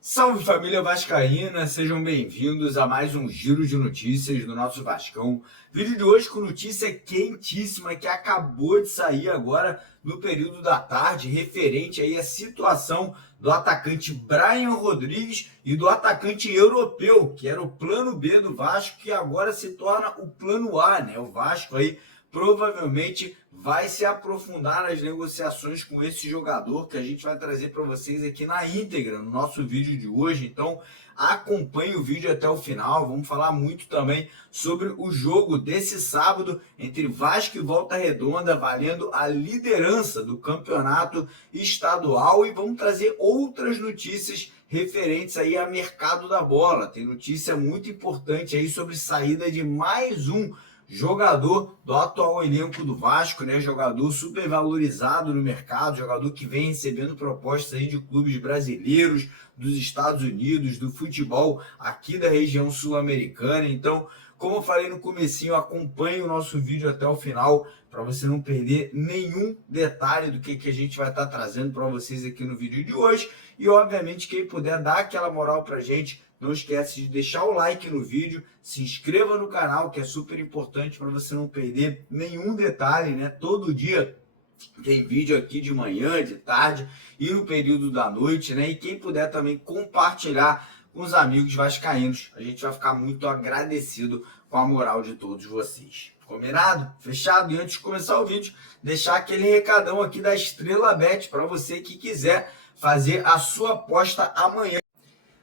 Salve família vascaína, sejam bem-vindos a mais um giro de notícias do nosso Vascão. Vídeo de hoje com notícia quentíssima que acabou de sair agora no período da tarde, referente aí à situação do atacante Brian Rodrigues e do atacante europeu, que era o plano B do Vasco, que agora se torna o plano A, né? O Vasco aí provavelmente vai se aprofundar nas negociações com esse jogador que a gente vai trazer para vocês aqui na íntegra no nosso vídeo de hoje. Então acompanhe o vídeo até o final. Vamos falar muito também sobre o jogo desse sábado entre Vasco e Volta Redonda, valendo a liderança do campeonato estadual, e vamos trazer outras notícias referentes aí a mercado da bola. Tem notícia muito importante aí sobre saída de mais um jogador do atual elenco do Vasco, né? Jogador super valorizado no mercado, jogador que vem recebendo propostas aí de clubes brasileiros, dos Estados Unidos, do futebol aqui da região sul-americana. Então, como eu falei no comecinho, acompanhe o nosso vídeo até o final para você não perder nenhum detalhe do que a gente vai estar trazendo para vocês aqui no vídeo de hoje. E obviamente quem puder dar aquela moral para a gente, não esquece de deixar o like no vídeo, se inscreva no canal, que é super importante para você não perder nenhum detalhe, né? Todo dia tem vídeo aqui de manhã, de tarde e no período da noite, né? E quem puder também compartilhar com os amigos vascaínos, a gente vai ficar muito agradecido com a moral de todos vocês. Combinado? Fechado? E antes de começar o vídeo, deixar aquele recadão aqui da Estrela Bet para você que quiser fazer a sua aposta amanhã.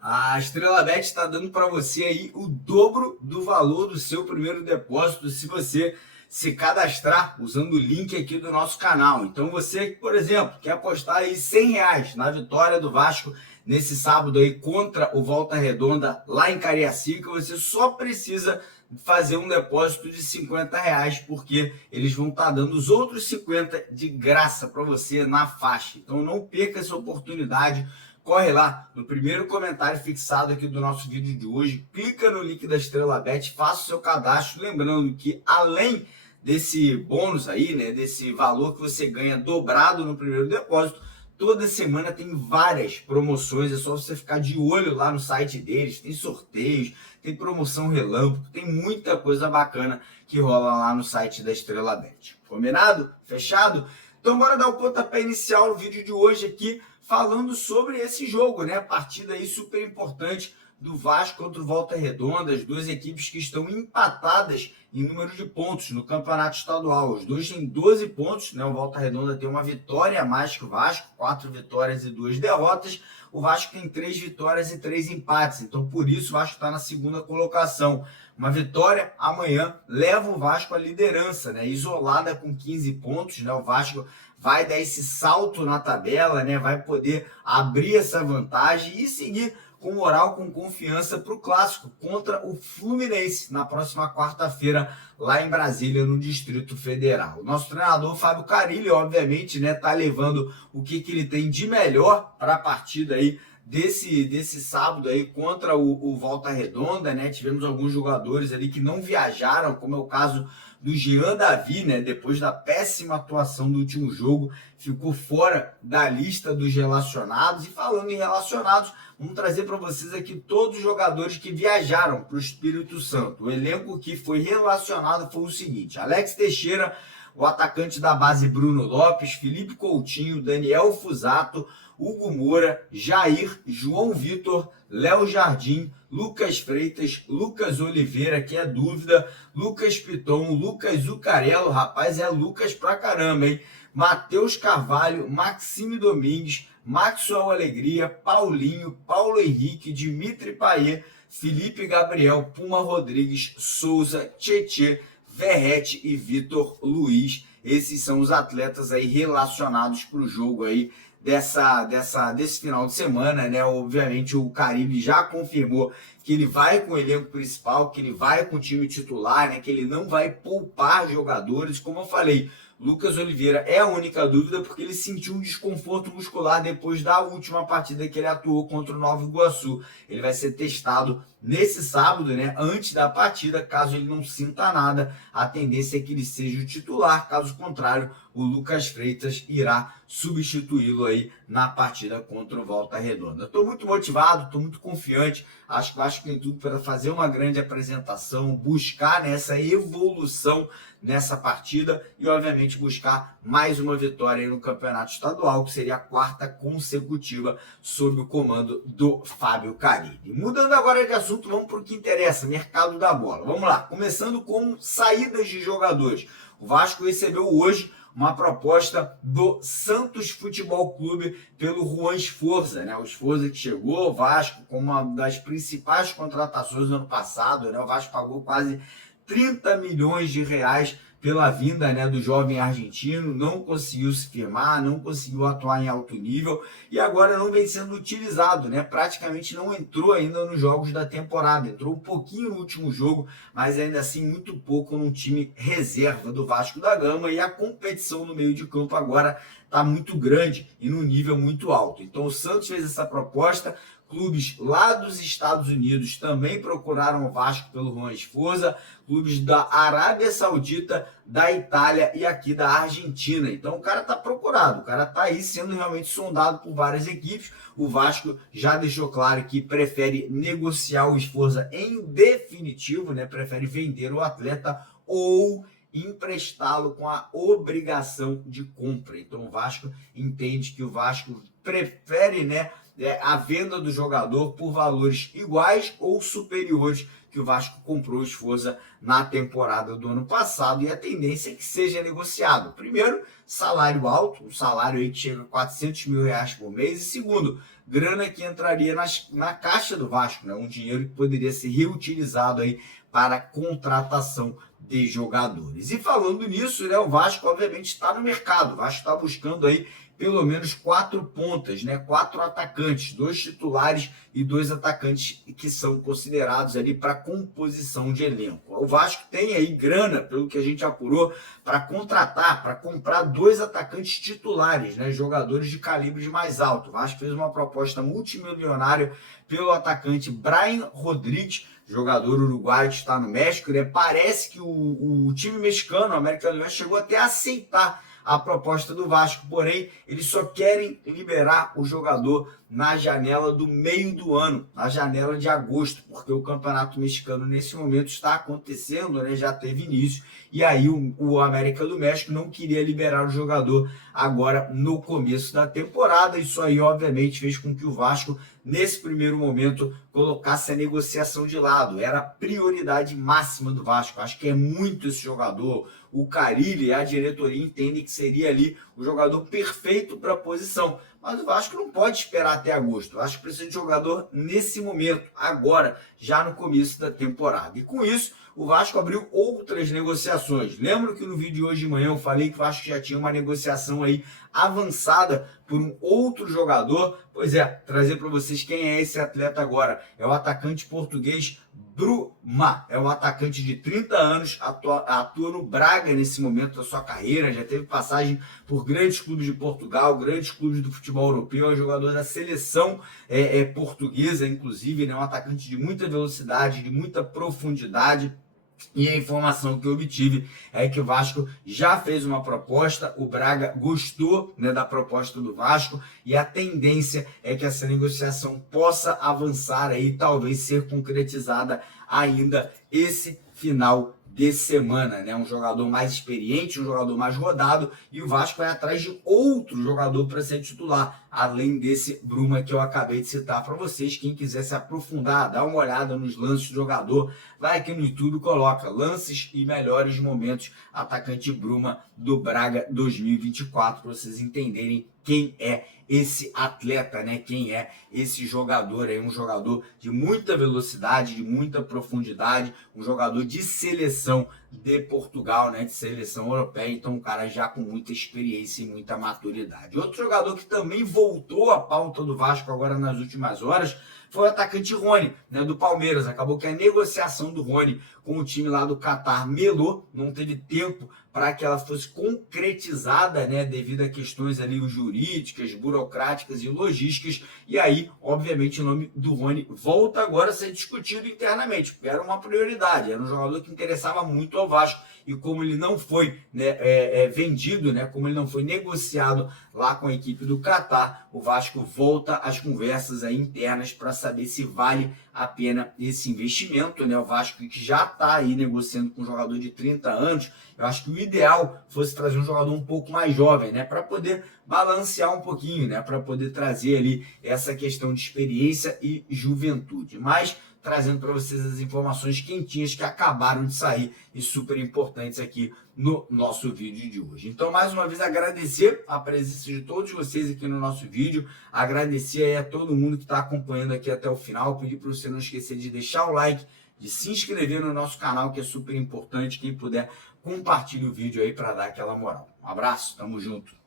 A Estrela Bet está dando para você aí o dobro do valor do seu primeiro depósito se você se cadastrar usando o link aqui do nosso canal. Então você, por exemplo, quer apostar aí R$100 na vitória do Vasco nesse sábado aí contra o Volta Redonda lá em Cariacica, você só precisa fazer um depósito de R$50, porque eles vão estar dando os outros 50 de graça para você na faixa. Então não perca essa oportunidade. Corre lá no primeiro comentário fixado aqui do nosso vídeo de hoje, clica no link da Estrela Bet, faça o seu cadastro, lembrando que além desse bônus aí, né, desse valor que você ganha dobrado no primeiro depósito, toda semana tem várias promoções, é só você ficar de olho lá no site deles, tem sorteios, tem promoção relâmpago, tem muita coisa bacana que rola lá no site da Estrela Bet. Combinado? Fechado? Então bora dar o pontapé inicial no vídeo de hoje aqui, falando sobre esse jogo, né? Partida aí super importante do Vasco contra o Volta Redonda, as duas equipes que estão empatadas em número de pontos no campeonato estadual. Os dois têm 12 pontos, né? O Volta Redonda tem uma vitória a mais que o Vasco, 4 vitórias e 2 derrotas. O Vasco tem 3 vitórias e 3 empates, então por isso o Vasco está na segunda colocação. Uma vitória amanhã leva o Vasco à liderança, né? Isolada com 15 pontos, né? O Vasco vai dar esse salto na tabela, né? Vai poder abrir essa vantagem e seguir com moral, com confiança para o clássico contra o Fluminense na próxima quarta-feira lá em Brasília, no Distrito Federal. O nosso treinador Fábio Carille, obviamente, né, tá levando o que ele tem de melhor para a partida aí desse sábado aí contra o Volta Redonda, né? Tivemos alguns jogadores ali que não viajaram, como é o caso do Jean Davi, né? Depois da péssima atuação do último jogo, ficou fora da lista dos relacionados. E falando em relacionados, vamos trazer para vocês aqui todos os jogadores que viajaram para o Espírito Santo. O elenco que foi relacionado foi o seguinte: Alex Teixeira, o atacante da base Bruno Lopes, Felipe Coutinho, Daniel Fusato, Hugo Moura, Jair, João Vitor, Léo Jardim, Lucas Freitas, Lucas Oliveira, que é dúvida, Lucas Piton, Lucas Zucarello, rapaz, é Lucas pra caramba, hein? Matheus Carvalho, Maxime Domingues, Maxwell Alegria, Paulinho, Paulo Henrique, Dimitri Payet, Felipe Gabriel, Puma Rodrigues, Souza, Tietê, Verrete e Vitor Luiz. Esses são os atletas aí relacionados para o jogo aí desse final de semana, né? Obviamente o Carille já confirmou que ele vai com o elenco principal, que ele vai com o time titular, né? Que ele não vai poupar jogadores. Como eu falei, Lucas Oliveira é a única dúvida porque ele sentiu um desconforto muscular depois da última partida que ele atuou contra o Nova Iguaçu. Ele vai ser testado nesse sábado, né, antes da partida. Caso ele não sinta nada, a tendência é que ele seja o titular. Caso contrário, o Lucas Freitas irá substituí-lo aí na partida contra o Volta Redonda. Estou muito motivado, estou muito confiante. Acho que o Vasco tem tudo para fazer uma grande apresentação, buscar nessa evolução nessa partida e, obviamente, buscar mais uma vitória no Campeonato Estadual, que seria a 4ª consecutiva sob o comando do Fábio Carilli. Mudando agora de assunto, vamos para o que interessa, mercado da bola. Vamos lá, começando com saídas de jogadores. O Vasco recebeu hoje uma proposta do Santos Futebol Clube pelo Juan Sforza, né? O Sforza que chegou ao Vasco como uma das principais contratações do ano passado, né? O Vasco pagou quase 30 milhões de reais pela vinda, né, do jovem argentino, não conseguiu se firmar, não conseguiu atuar em alto nível e agora não vem sendo utilizado, né? Praticamente não entrou ainda nos jogos da temporada, entrou um pouquinho no último jogo, mas ainda assim muito pouco num time reserva do Vasco da Gama, e a competição no meio de campo agora está muito grande e no nível muito alto. Então o Santos fez essa proposta. Clubes lá dos Estados Unidos também procuraram o Vasco pelo Juan Sforza, clubes da Arábia Saudita, da Itália e aqui da Argentina. Então o cara está procurado, o cara está aí sendo realmente sondado por várias equipes. O Vasco já deixou claro que prefere negociar o Sforza em definitivo, né? Prefere vender o atleta ou emprestá-lo com a obrigação de compra. Então o Vasco entende que o Vasco prefere, né, a venda do jogador por valores iguais ou superiores que o Vasco comprou o Sforza na temporada do ano passado, e a tendência é que seja negociado. Primeiro, salário alto, um salário aí que chega a 400 mil reais por mês, e segundo, grana que entraria na caixa do Vasco, né? Um dinheiro que poderia ser reutilizado aí para contratação de jogadores. E falando nisso, né, o Vasco obviamente está no mercado, o Vasco está buscando aí pelo menos 4 pontas, né? 4 atacantes, 2 titulares e 2 atacantes que são considerados ali para composição de elenco. O Vasco tem aí grana, pelo que a gente apurou, para contratar, para comprar 2 atacantes titulares, né? Jogadores de calibres mais alto. O Vasco fez uma proposta multimilionária pelo atacante Brian Rodrigues, jogador uruguaio que está no México, né? Parece que o time mexicano, o América do México, chegou até a aceitar a proposta do Vasco, porém eles só querem liberar o jogador na janela do meio do ano, na janela de agosto, porque o Campeonato Mexicano nesse momento está acontecendo, né? Já teve início, e aí o América do México não queria liberar o jogador agora no começo da temporada. Isso aí obviamente fez com que o Vasco nesse primeiro momento colocasse a negociação de lado. Era a prioridade máxima do Vasco. Acho que é muito esse jogador. O Carilli e a diretoria entendem que seria ali o jogador perfeito para a posição. Mas o Vasco não pode esperar até agosto. O Vasco precisa de jogador nesse momento, agora, já no começo da temporada. E com isso, o Vasco abriu outras negociações. Lembro que no vídeo de hoje de manhã eu falei que o Vasco já tinha uma negociação aí avançada por um outro jogador. Pois é, trazer para vocês quem é esse atleta agora. É o atacante português Bruma. É um atacante de 30 anos, atua no Braga nesse momento da sua carreira, já teve passagem por grandes clubes de Portugal, grandes clubes do futebol europeu, é um jogador da seleção portuguesa, inclusive, né? Um atacante de muita velocidade, de muita profundidade. E a informação que eu obtive é que o Vasco já fez uma proposta, o Braga gostou, né, da proposta do Vasco, e a tendência é que essa negociação possa avançar aí, talvez ser concretizada ainda esse final de semana, né? Um jogador mais experiente, um jogador mais rodado, e o Vasco vai atrás de outro jogador para ser titular, além desse Bruma que eu acabei de citar para vocês. Quem quiser se aprofundar, dar uma olhada nos lances do jogador, vai aqui no YouTube, coloca lances e melhores momentos atacante Bruma do Braga 2024, para vocês entenderem quem é esse atleta, né? Quem é esse jogador aí, um jogador de muita velocidade, de muita profundidade, um jogador de seleção de Portugal, né, de seleção europeia, então um cara já com muita experiência e muita maturidade. Outro jogador que também voltou à pauta do Vasco agora nas últimas horas foi o atacante Rony, né, do Palmeiras. Acabou que a negociação do Rony com o time lá do Catar melou, não teve tempo para que ela fosse concretizada, né, devido a questões ali jurídicas, burocráticas e logísticas, e aí, obviamente, o nome do Rony volta agora a ser discutido internamente, porque era uma prioridade, era um jogador que interessava muito ao Vasco, e como ele não foi, né, vendido, né, como ele não foi negociado lá com a equipe do Catar, o Vasco volta às conversas aí internas para saber se vale a pena esse investimento, né? O Vasco que já está aí negociando com um jogador de 30 anos, eu acho que o ideal fosse trazer um jogador um pouco mais jovem, né? Para poder balancear um pouquinho, né? Para poder trazer ali essa questão de experiência e juventude. Mas trazendo para vocês as informações quentinhas que acabaram de sair e super importantes aqui no nosso vídeo de hoje. Então, mais uma vez, agradecer a presença de todos vocês aqui no nosso vídeo, agradecer aí a todo mundo que está acompanhando aqui até o final, pedir para você não esquecer de deixar o like, de se inscrever no nosso canal, que é super importante, quem puder, compartilhe o vídeo aí para dar aquela moral. Um abraço, tamo junto.